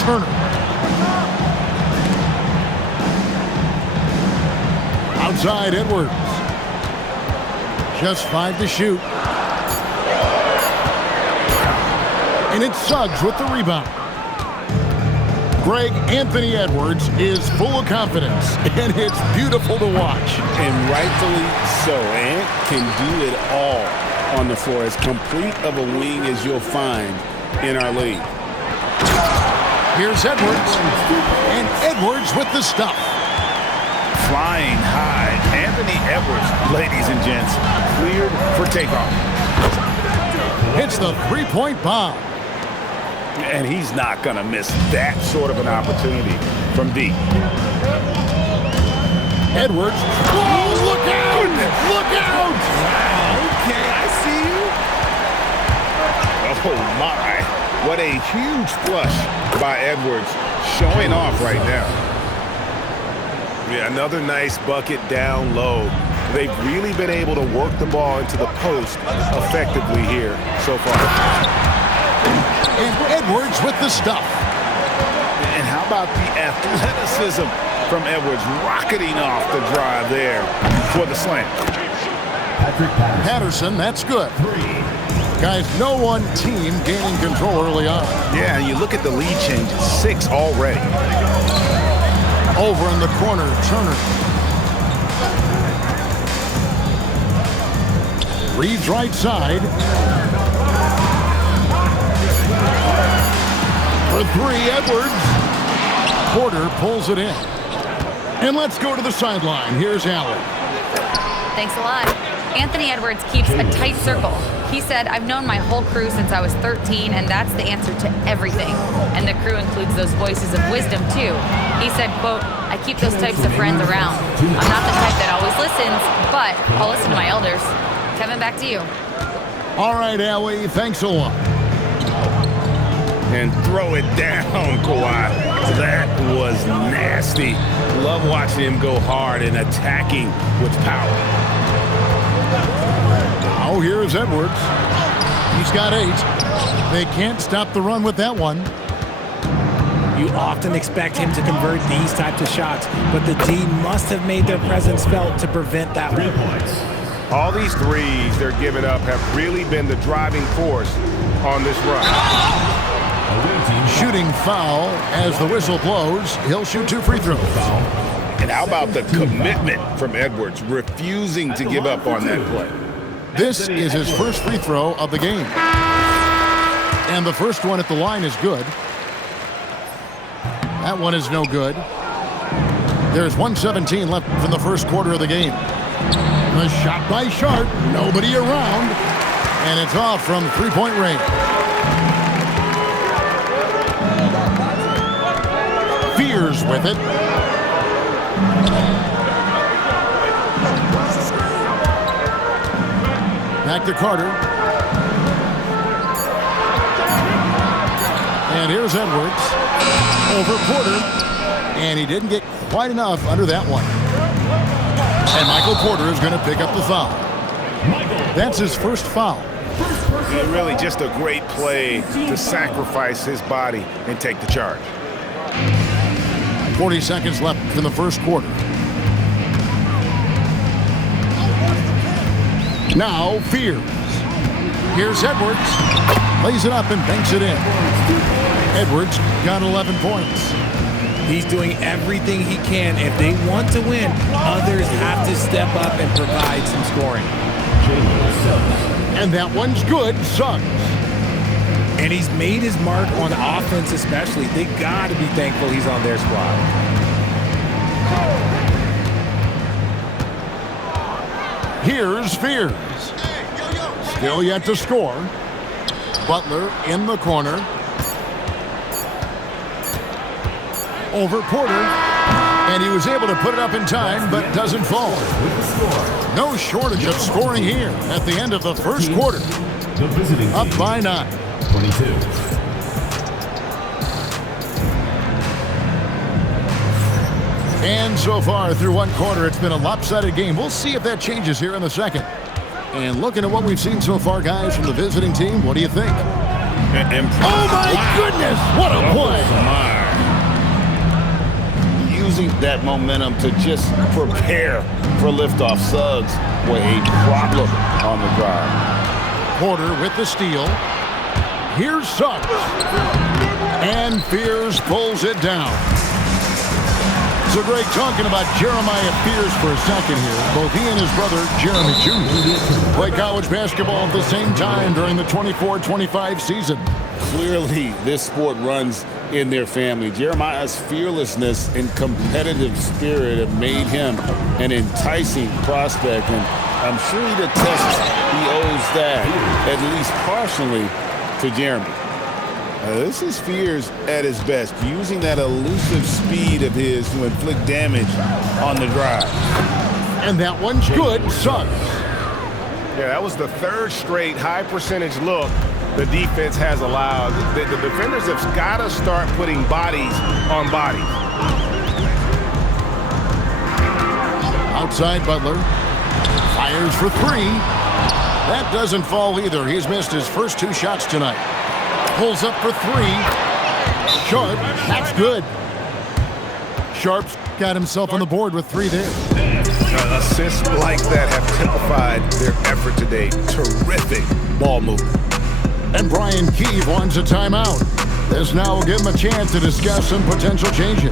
Turner. Outside Edwards. Just 5 to shoot. And it's Suggs with the rebound. Greg, Anthony Edwards is full of confidence, and it's beautiful to watch. And rightfully so. Ant can do it all on the floor. As complete of a wing as you'll find in our league. Here's Edwards, and Edwards with the stuff. Flying high, Anthony Edwards, ladies and gents, cleared for takeoff. It's the three-point bomb. And he's not going to miss that sort of an opportunity from deep. Edwards. Whoa, look out! Goodness. Look out! Okay, I see you. Oh, my. What a huge flush by Edwards, showing off right now. Yeah, another nice bucket down low. They've really been able to work the ball into the post effectively here so far. And Edwards with the stuff. And how about the athleticism from Edwards, rocketing off the drive there for the slam. Patterson, that's good. Guys, no one team gaining control early on. Yeah, you look at the lead changes, 6 already. Over in the corner, Turner. Reeves right side. For 3, Edwards. Porter pulls it in. And let's go to the sideline. Here's Allen. Thanks a lot. Anthony Edwards keeps a tight circle. He said, I've known my whole crew since I was 13, and that's the answer to everything. And the crew includes those voices of wisdom, too. He said, quote, I keep those types of friends around. I'm not the type that always listens, but I'll listen to my elders. Kevin, back to you. All right, Allie, thanks a lot. And throw it down, Kawhi. That was nasty. Love watching him go hard and attacking with power. Now here's Edwards. He's got 8. They can't stop the run with that one. You often expect him to convert these types of shots, but the D must have made their presence felt to prevent that one. All these threes they're giving up have really been the driving force on this run. Shooting foul as the whistle blows. He'll shoot 2 free throws. And how about the commitment from Edwards, refusing to give up on that play? This is his first free throw of the game. And the first one at the line is good. That one is no good. There's 1:17 left in the first quarter of the game. The shot by Sharp. Nobody around. And it's off from three-point range. Fears with it. Back to Carter. And here's Edwards. Over Porter. And he didn't get quite enough under that one. And Michael Porter is going to pick up the foul. That's his first foul. Yeah, really just a great play to sacrifice his body and take the charge. 40 seconds left in the first quarter. Now Fears. Here's Edwards. Lays it up and banks it in. Edwards got 11 points. He's doing everything he can. If they want to win, others have to step up and provide some scoring. And that one's good. Suggs. And he's made his mark on offense especially. They got to be thankful he's on their squad. Here's Fears. Still yet to score. Butler in the corner. Over Porter. And he was able to put it up in time, but doesn't fall. No shortage of scoring here at the end of the first quarter. Up by 9. 22. And so far through one quarter, it's been a lopsided game. We'll see if that changes here in the second. And looking at what we've seen so far, guys, from the visiting team, what do you think? And oh, my goodness! What a play! My. that momentum to just prepare for liftoff. Suggs were a problem on the drive. Porter with the steal. Here's Suggs. And Fears pulls it down. So, Greg, talking about Jeremiah Fears for a second here. Both he and his brother, Jeremy Jr., play college basketball at the same time during the 24-25 season. Clearly, this sport runs in their family. Jeremiah's fearlessness and competitive spirit have made him an enticing prospect, and I'm sure he attests he owes that, at least partially, to Jeremy. This is Fears at his best, using that elusive speed of his to inflict damage on the drive. And that one's good. Suggs. Yeah, that was the third straight high-percentage look the defense has allowed. The defenders have got to start putting bodies on bodies. Outside Butler. Fires for three. That doesn't fall either. He's missed his first 2 shots tonight. Pulls up for 3. Sharp. That's good. Sharp's got himself on the board with 3 there. Assists like that have typified their effort today. Terrific ball movement. And Brian Keeve wants a timeout. This now will give him a chance to discuss some potential changes.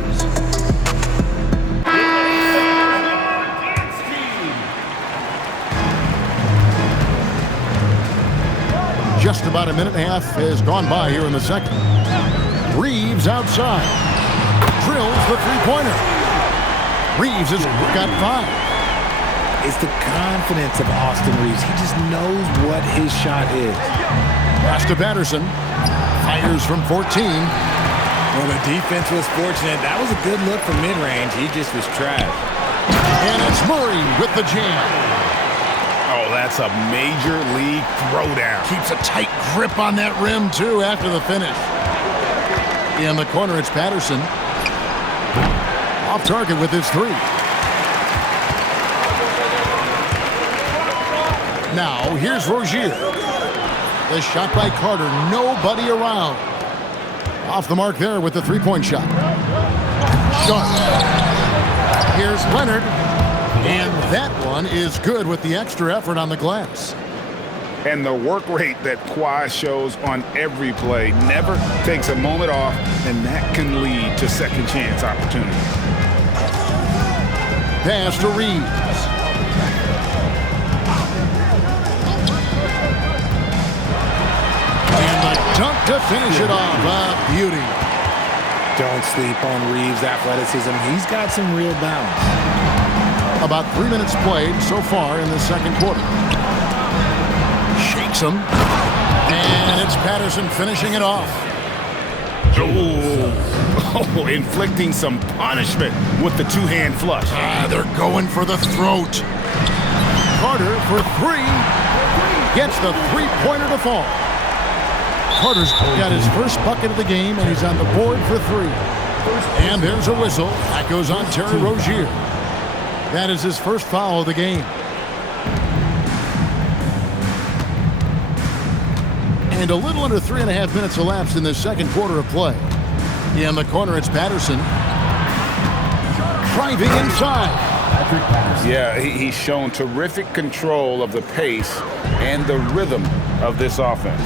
Just about a minute and a half has gone by here in the second. Reeves outside. Drills the three-pointer. Reeves has got 5. It's the confidence of Austin Reeves. He just knows what his shot is. Pass to Patterson. Fires from 14. Well, the defense was fortunate. That was a good look from mid-range. He just was trash. And it's Murray with the jam. Oh, that's a major league throwdown. Keeps a tight grip on that rim, too, after the finish. In the corner, it's Patterson. Off target with his 3. Now, here's Rozier. The shot by Carter. Nobody around. Off the mark there with the three-point shot. Sharp. Here's Leonard. And that one is good with the extra effort on the glass. And the work rate that Kawhi shows on every play, never takes a moment off, and that can lead to second chance opportunities. Pass to Reeves. And the dunk to finish it off. A beauty. Don't sleep on Reeves' athleticism. He's got some real balance. About 3 minutes played so far in the second quarter. Shakes him. And it's Patterson finishing it off. Oh, inflicting some punishment with the two-hand flush. They're going for the throat. Carter for 3. Gets the three-pointer to fall. Carter's got his first bucket of the game, and he's on the board for 3. And there's a whistle. That goes on Terry Rozier. That is his first foul of the game. And a little under 3.5 minutes elapsed in the second quarter of play. In the corner, it's Patterson. Driving inside. Yeah, he's shown terrific control of the pace and the rhythm of this offense.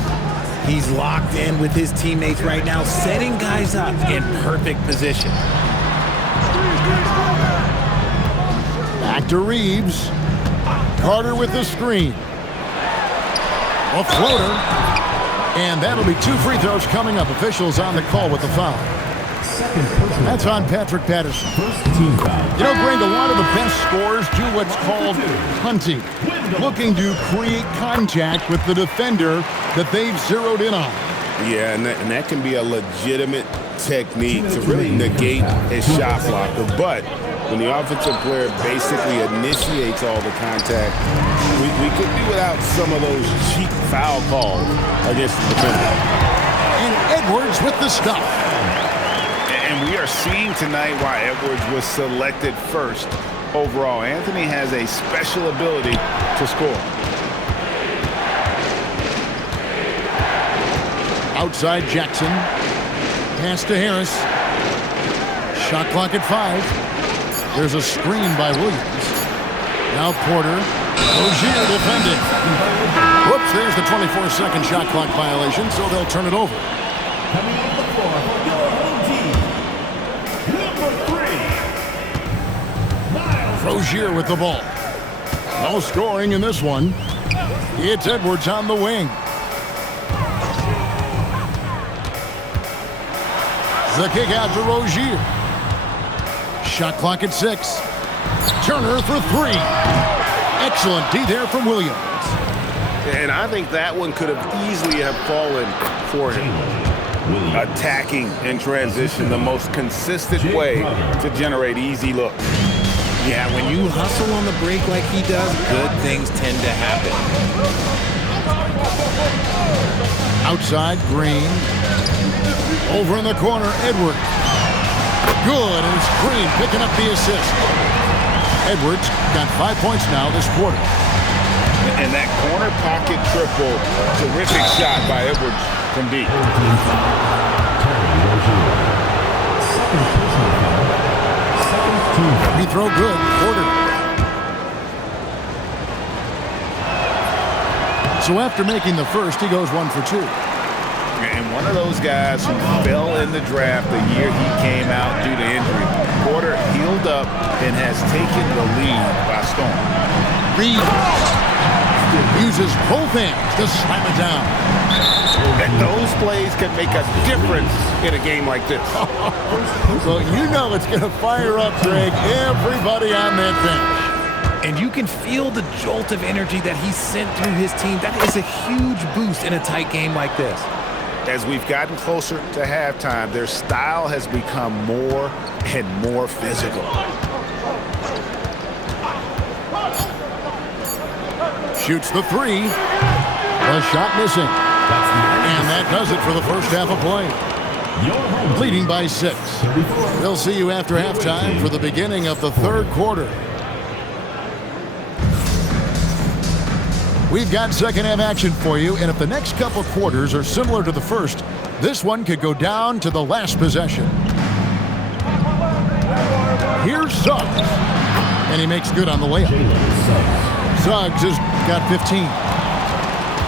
He's locked in with his teammates right now, setting guys up in perfect position. Back to Reeves. Carter with the screen. A floater. And that'll be 2 free throws coming up. Officials on the call with the foul. That's on Patrick Patterson. You know, Greg, a lot of the best scorers do what's called hunting, looking to create contact with the defender that they've zeroed in on. Yeah, and that can be a legitimate technique to really negate a shot blocker. But when the offensive player basically initiates all the contact, we could do without some of those cheap foul calls against the defender. And Edwards with the stuff. And we are seeing tonight why Edwards was selected first overall. Anthony has a special ability to score. Outside Jackson. Pass to Harris. Shot clock at 5. There's a screen by Williams. Now Porter. Rozier defending. Whoops, there's the 24-second shot clock violation, so they'll turn it over. Coming on the floor for your home team, number 3, Miles. Rozier with the ball. No scoring in this one. It's Edwards on the wing. The kick out to Rozier. Shot clock at 6. Turner for 3. Excellent D there from Williams. And I think that one could have easily have fallen for him. Attacking in transition, the most consistent way to generate easy looks. Yeah, when you hustle on the break like he does, good things tend to happen. Outside, Green. Over in the corner, Edwards. Good, and it's Green picking up the assist. Edwards got 5 points now this quarter. And that corner pocket triple, terrific shot by Edwards from deep. Free throw good, Porter. So after making the first, he goes 1 for 2. And one of those guys who fell in the draft the year he came out due to injury. Porter healed up and has taken the lead by storm. Reed uses both hands to slam it down. And those plays can make a difference in a game like this. Well, you know it's going to fire up, Greg, everybody on that bench. And you can feel the jolt of energy that he sent through his team. That is a huge boost in a tight game like this. As we've gotten closer to halftime, their style has become more and more physical. Shoots the 3. A shot missing. And that does it for the first half of play. Leading by 6. We'll see you after halftime for the beginning of the third quarter. We've got second half action for you, and if the next couple quarters are similar to the first, this one could go down to the last possession. Here's Suggs, and he makes good on the layup. Suggs has got 15.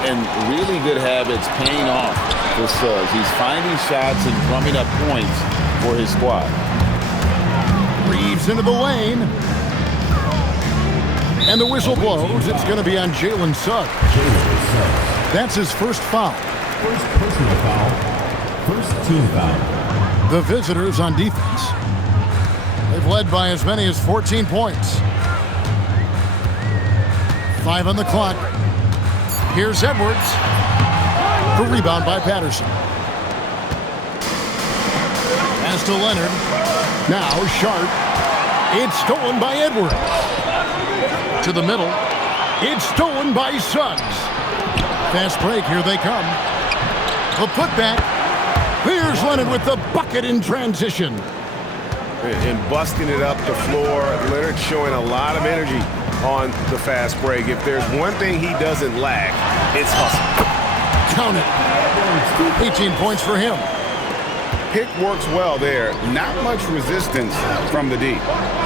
And really good habits paying off for Suggs. He's finding shots and drumming up points for his squad. Reeves into the lane. And the whistle blows. It's going to be on Jalen Suggs. That's his first foul. First personal foul. First team foul. The visitors on defense. They've led by as many as 14 points. 5 on the clock. Here's Edwards. The rebound by Patterson. Pass to Leonard. Now Sharp. It's stolen by Edwards. To the middle. It's stolen by Suggs. Fast break. Here they come. The putback. Here's Leonard with the bucket in transition. And busting it up the floor. Leonard showing a lot of energy on the fast break. If there's one thing he doesn't lack, it's hustle. Count it. 18 points for him. Pick works well there. Not much resistance from the D.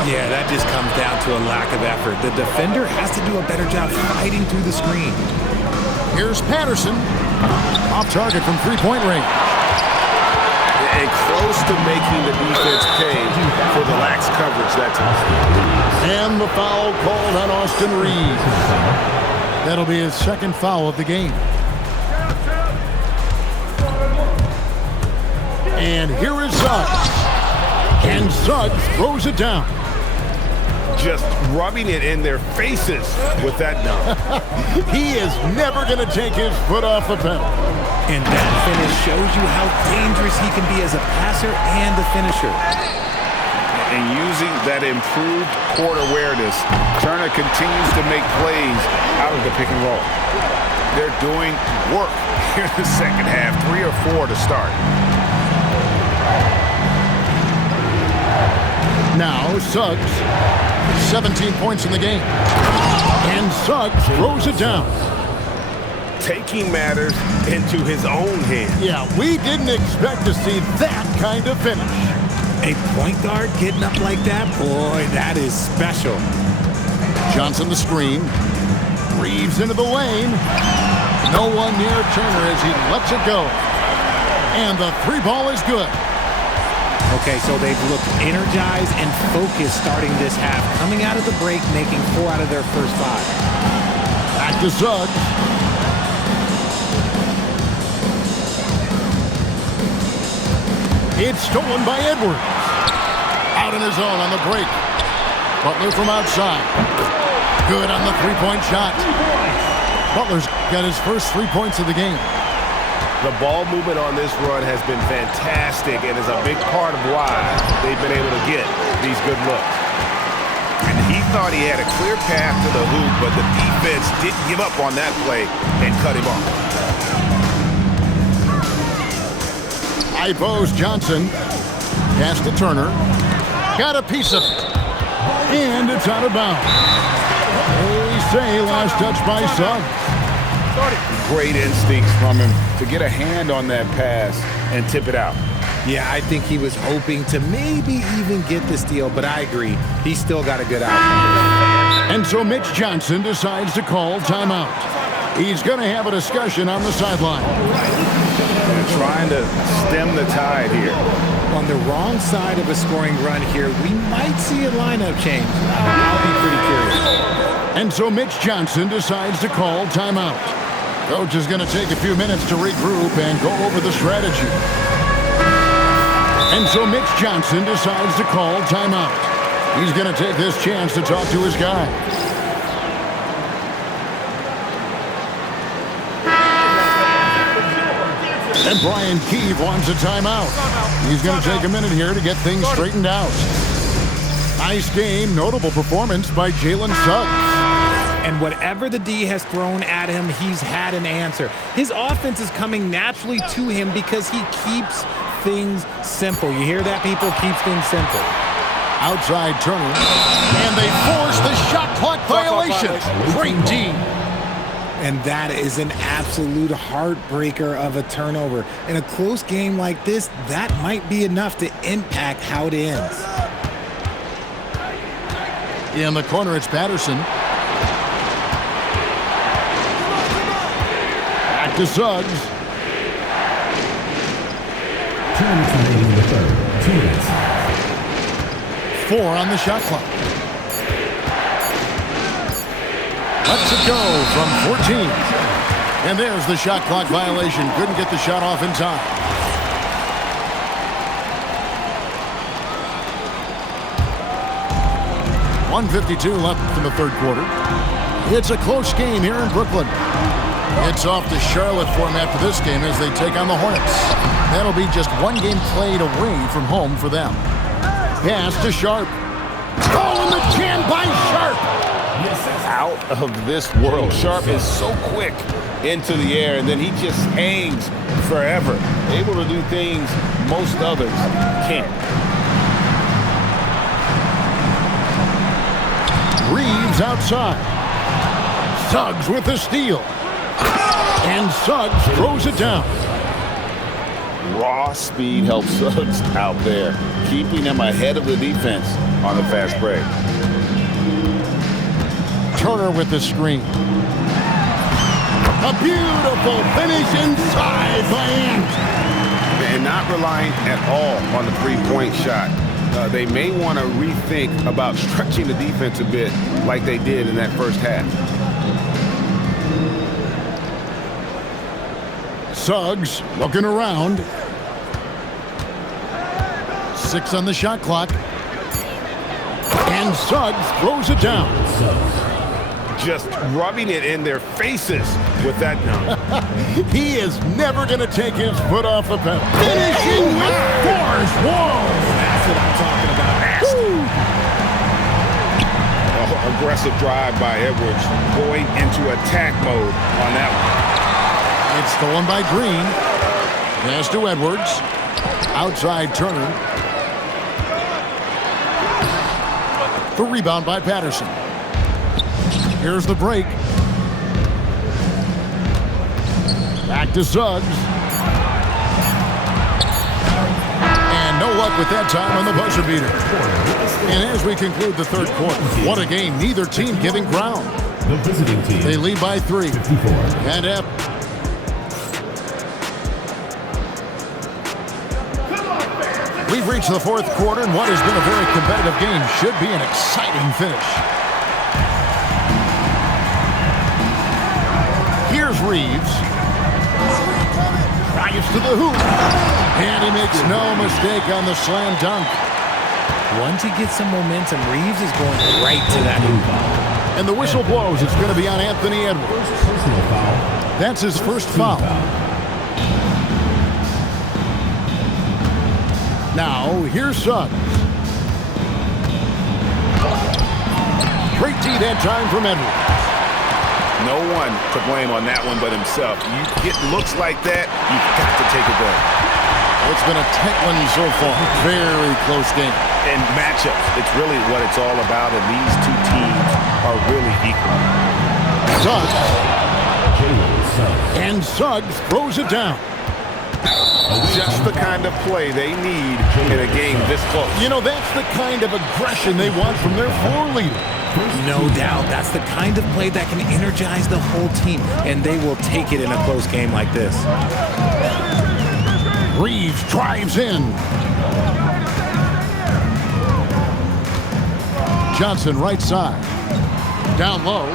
Yeah, that just comes down to a lack of effort. The defender has to do a better job fighting through the screen. Here's Patterson. Off target from three-point range. And close to making the defense pay for the lax coverage that time. And the foul called on Austin Reeves. That'll be his second foul of the game. And here is Suggs. And Suggs throws it down. Just rubbing it in their faces with that dunk. He is never going to take his foot off the pedal. And that finish shows you how dangerous he can be as a passer and a finisher. And using that improved court awareness, Turner continues to make plays out of the pick and roll. They're doing work here in the second half, 3 or 4 to start. Now Suggs, 17 points in the game. And Suggs throws it down. Taking matters into his own hands. Yeah, we didn't expect to see that kind of finish. A point guard getting up like that, boy, that is special. Johnson the screen. Reeves into the lane. No one near Turner as he lets it go. And the three ball is good. Okay, so they've looked energized and focused starting this half. Coming out of the break, making 4 out of their first 5. Back to Suggs. It's stolen by Edwards. Out in his own on the break. Butler from outside. Good on the three-point shot. Butler's got his first 3 points of the game. The ball movement on this run has been fantastic and is a big part of why they've been able to get these good looks. And he thought he had a clear path to the hoop, but the defense didn't give up on that play and cut him off. High post Johnson. Pass to Turner. Got a piece of it. And it's out of bounds. They say last touch by Suggs. Great instincts from him to get a hand on that pass and tip it out. Yeah, I think he was hoping to maybe even get the steal, but I agree. He's still got a good outcome. And so Mitch Johnson decides to call timeout. He's going to have a discussion on the sideline. They're trying to stem the tide here. On the wrong side of a scoring run here, we might see a lineup change. I'll be pretty curious. And so Mitch Johnson decides to call timeout. Coach is going to take a few minutes to regroup and go over the strategy. And so Mitch Johnson decides to call timeout. He's going to take this chance to talk to his guys. And Brian Keefe wants a timeout. He's going to take a minute here to get things straightened out. Nice game, notable performance by Jalen Suggs. And whatever the D has thrown at him, he's had an answer. His offense is coming naturally to him because he keeps things simple. You hear that, people? Keeps things simple. Outside Turner. And they force the shot clock violation. Great D. And that is an absolute heartbreaker of a turnover. In a close game like this, that might be enough to impact how it ends. In the corner, it's Patterson. Back to Suggs. 2 minutes remaining in the third. 2 minutes. 4 on the shot clock. Lets it go from 14. And there's the shot clock violation. Couldn't get the shot off in time. .152 left in the third quarter. It's a close game here in Brooklyn. It's off to Charlotte for them after this game as they take on the Hornets. That'll be just one game played away from home for them. Pass to Sharp. Oh, and the jam by Sharp. Out of this world. Sharp is so quick into the air, and then he just hangs forever. Able to do things most others can't. Reeves outside. Suggs with the steal. And Suggs throws it down. Raw speed helps Suggs out there, keeping him ahead of the defense on the fast break. Turner with the screen. A beautiful finish inside by Ant. And not relying at all on the three-point shot. They may want to rethink about stretching the defense a bit like they did in that first half. Suggs looking around. 6 on the shot clock. And Suggs throws it down. Just rubbing it in their faces with that dunk. He is never going to take his foot off the pedal. Finishing with force. Whoa! That's what I'm talking about. Oh, aggressive drive by Edwards, going into attack mode on that one. It's stolen by Green. Pass to Edwards. Outside Turner. The rebound by Patterson. Here's the break. Back to Suggs. And no luck with that time on the buzzer beater. And as we conclude the third quarter, what a game. Neither team giving ground. The visiting team. They lead by 3. 54. And up. We've reached the fourth quarter, and what has been a very competitive game should be an exciting finish. Here's Reeves. Drives to the hoop. And he makes no mistake on the slam dunk. Once he gets some momentum, Reeves is going right to that hoop. And the whistle blows. It's going to be on Anthony Edwards. Personal foul. That's his first foul. Now, here's Suggs. Great D that time from Edwards. No one to blame on that one but himself. You get looks like that, you've got to take it back. It's been a tight one so far. Very close game. And matchups, it's really what it's all about, and these two teams are really equal. Suggs. And Suggs throws it down. Just the kind of play they need in a game this close. You know, that's the kind of aggression they want from their floor leader. No doubt. That's the kind of play that can energize the whole team, and they will take it in a close game like this. Reeves drives in. Johnson right side. Down low.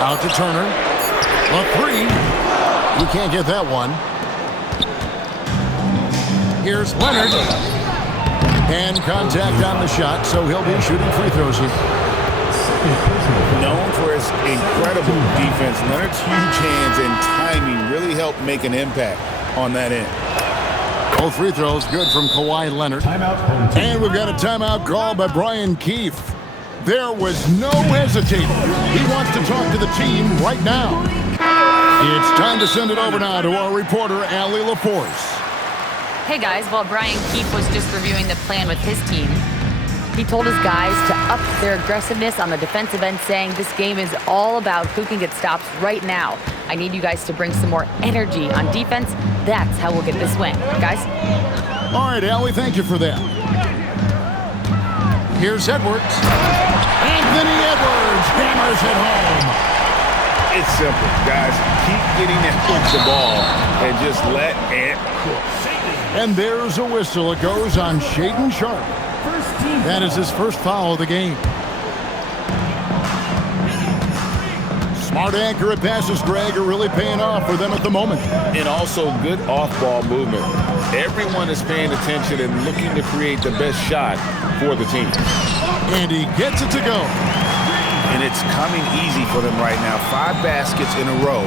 Out to Turner. A 3. He can't get that one. Here's Leonard. And contact on the shot, so he'll be shooting free throws here. Known for his incredible defense, Leonard's huge hands and timing really helped make an impact on that end. Both free throws good from Kawhi Leonard. Timeout. And we've got a timeout call by Brian Keefe. There was no hesitating. He wants to talk to the team right now. It's time to send it over now to our reporter, Allie LaForce. Hey guys, while Brian Keefe was just reviewing the plan with his team, he told his guys to up their aggressiveness on the defensive end, saying this game is all about who can get stops right now. I need you guys to bring some more energy on defense. That's how we'll get this win. Guys? All right, Allie, thank you for that. Here's Edwards. Anthony Edwards hammers it home. It's simple, guys. Keep getting Edwards the ball and just let Ant cook. And there's a whistle. It goes on Shaedon Sharpe. That is his first foul of the game. Smart accurate passes, Greg, are really paying off for them at the moment. And also good off-ball movement. Everyone is paying attention and looking to create the best shot for the team. And he gets it to go. And it's coming easy for them right now. 5 baskets in a row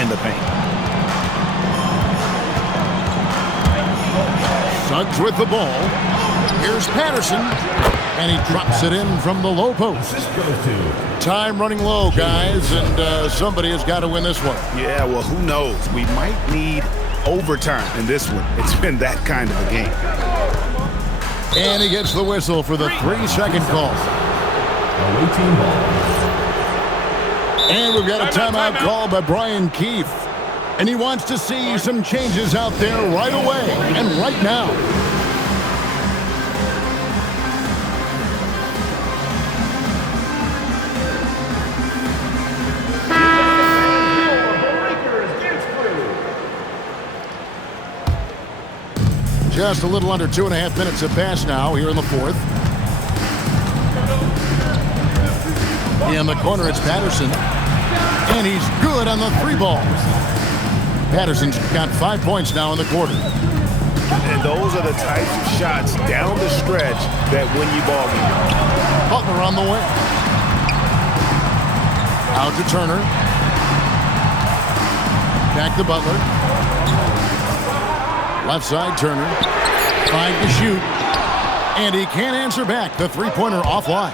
in the paint. Suggs with the ball. Here's Patterson. And he drops it in from the low post. Time running low, guys, and somebody has got to win this one. Yeah, well, who knows? We might need overtime in this one. It's been that kind of a game. And he gets the whistle for the 3-second call. And we've got a timeout call by Brian Keefe. And he wants to see some changes out there right away and right now. Just a little under 2.5 minutes have passed now here in the fourth. In the corner, it's Patterson. And he's good on the 3 ball. Patterson's got 5 points now in the quarter. And those are the types of shots down the stretch that win you ball games. Butler on the way. Out to Turner. Back to Butler. Left side, Turner. 5 to shoot. And he can't answer back. The 3-pointer offline.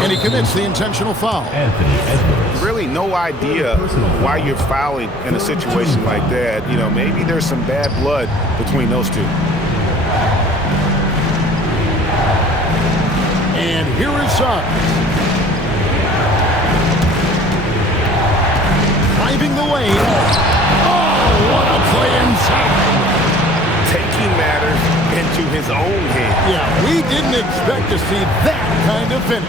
And he commits the intentional foul. Really no idea why you're fouling in a situation like that. You know, maybe there's some bad blood between those two. And here is Suggs. Driving the lane. Oh, what a play inside. Taking matters into his own hands. Yeah, we didn't expect to see that kind of finish.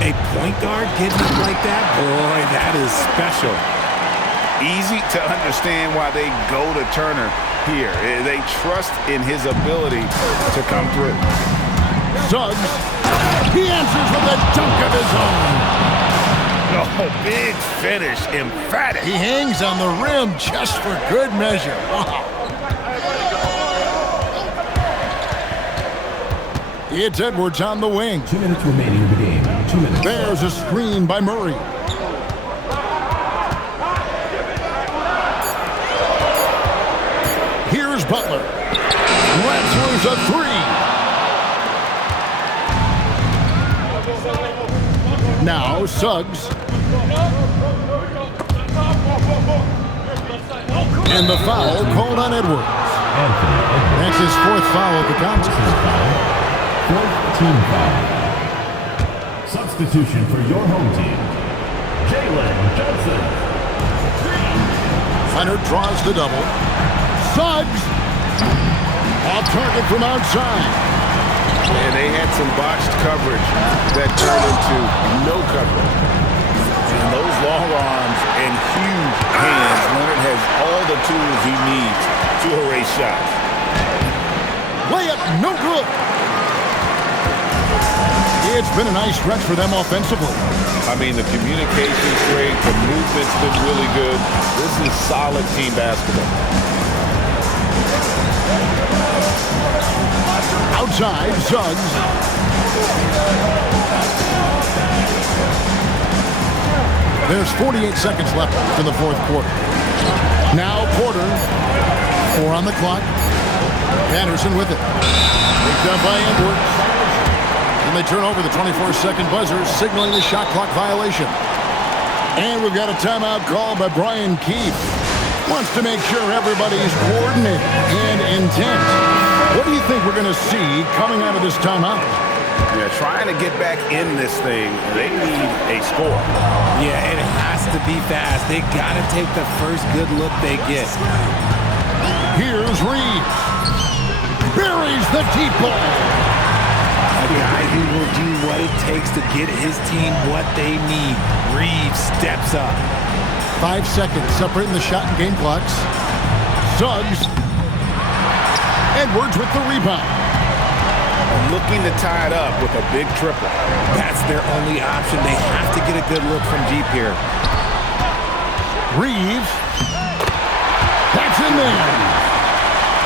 A point guard getting it like that? Boy, that is special. Easy to understand why they go to Turner here. They trust in his ability to come through. Suggs, he answers with a dunk of his own. Oh, big finish, emphatic. He hangs on the rim just for good measure. Wow. It's Edwards on the wing. 2 minutes remaining in the game. 2 minutes. There's a screen by Murray. Here's Butler. Lets loose a three. Now Suggs. And the foul called on Edwards. That's his fourth foul of the contest. Fourth team foul. Substitution for your home team. Jalen Johnson. Leonard draws the double. Suggs. Off target from outside. And they had some botched coverage that turned into no coverage. And those long arms and huge hands, Leonard has all the tools he needs to erase shots. Layup, no good. It's been a nice stretch for them offensively. I mean, the communication's great, the movement's been really good. This is solid team basketball. Outside, Suggs. There's 48 seconds left in the fourth quarter. Now Porter. 4 on the clock. Patterson with it. Picked up by Edwards. And they turn over the 24-second buzzer, signaling the shot clock violation. And we've got a timeout called by Brian Keefe. Wants to make sure everybody's coordinated and intent. What do you think we're going to see coming out of this timeout? Yeah, trying to get back in this thing, they need a score. Yeah, it has to be fast. They got to take the first good look they get. Here's Reeves. Buries the deep ball. A guy who will do what it takes to get his team what they need. Reeves steps up. 5 seconds separating the shot and game clocks. Suggs. Edwards with the rebound. Looking to tie it up with a big triple. That's their only option. They have to get a good look from deep here. Reeves. That's in there.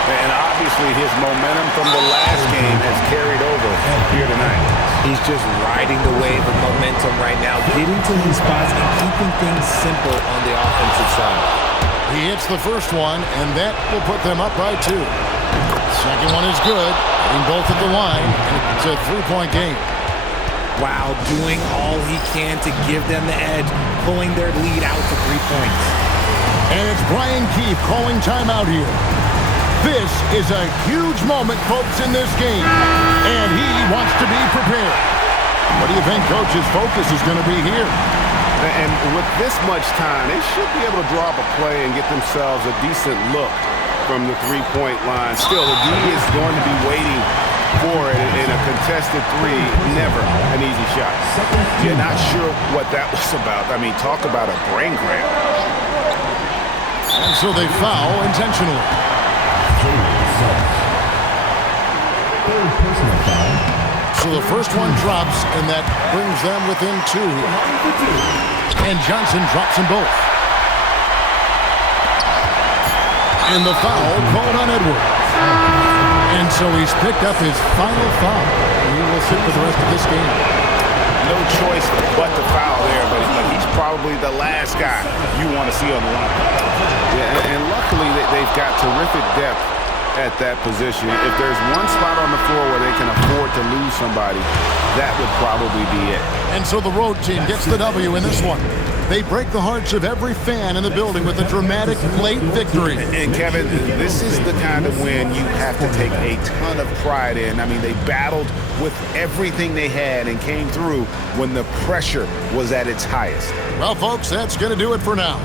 And obviously his momentum from the last game has carried over here tonight. He's just riding the wave of momentum right now, getting to his spots and keeping things simple on the offensive side. He hits the first one, and that will put them up by 2. Second one is good. Hitting both at the line. It's a 3-point game. Wow, doing all he can to give them the edge, pulling their lead out to 3 points. And it's Brian Keefe calling timeout here. This is a huge moment, folks, in this game. And he wants to be prepared. What do you think Coach's focus is going to be here? And with this much time, they should be able to draw up a play and get themselves a decent look from the three-point line. Still, the D is going to be waiting for it in a contested three. Never an easy shot. You're not sure what that was about. I mean, talk about a brain cramp. And so they foul intentionally. Third personal foul. So the first one drops, and that brings them within 2. And Johnson drops them both. And the foul called on Edwards. And so he's picked up his final foul. He will sit for the rest of this game. No choice but to foul there, but he's probably the last guy you want to see on the line. Yeah, and luckily they've got terrific depth at that position. If there's one spot on the floor where they can afford to lose somebody, that would probably be it. And so the road team gets the W in this one. They break the hearts of every fan in the building with a dramatic late victory. And Kevin, this is the kind of win you have to take a ton of pride in. I mean, they battled with everything they had and came through when the pressure was at its highest. Well, folks, that's going to do it for now.